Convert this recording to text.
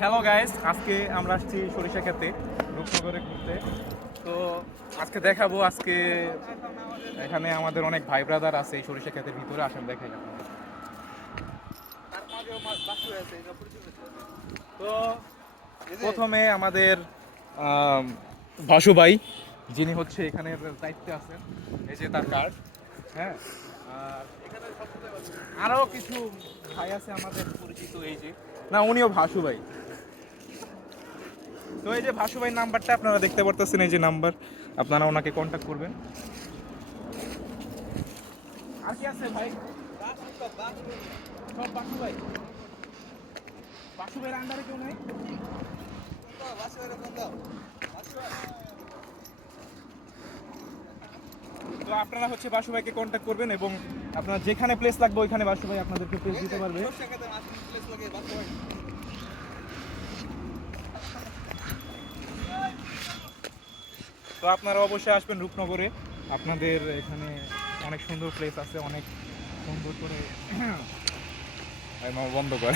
Hello guys, আজকে আমরা আসছি সরিষা খেতে রূপনগরে ঘুরতে। তো আজকে দেখাবো এখানে আমাদের অনেক ভাই ব্রাদার আছে এই সরিষা ক্ষেতের ভিতরে। আসেন দেখাই আপনাদের। তো প্রথমে আমাদের আম, ভাসু ভাই, যিনি হচ্ছে এখানের দায়িত্বে আছেন, এই যে তার কার্ড। হ্যাঁ, আর এখানে আরো কিছু ভাই আছে আমাদের পরিচিত, এই যে না উনিও ভাসু ভাই। তো এই যে ভাসু ভাই নাম্বারটা আপনারা দেখতে পারতেছেন, এই যে নাম্বার, আপনারা ওনাকে কন্ট্যাক্ট করবেন। আর কি আছে ভাই? সব বাসু ভাই, বাসু ভাইয়ের আন্ডারে কেউ নাই? তো আপনারা হচ্ছে বাসু ভাইকে কন্ট্যাক্ট করবেন এবং আপনারা যেখানে প্লেস লাগবে ওইখানে বাসু ভাই আপনাদেরকে প্লেস দিতে পারবে। তো আপনারা অবশ্যই আসবেন রূপনগরে। আপনাদের এখানে অনেক সুন্দর প্লেস আছে, অনেক সুন্দর করে বন্ধ করে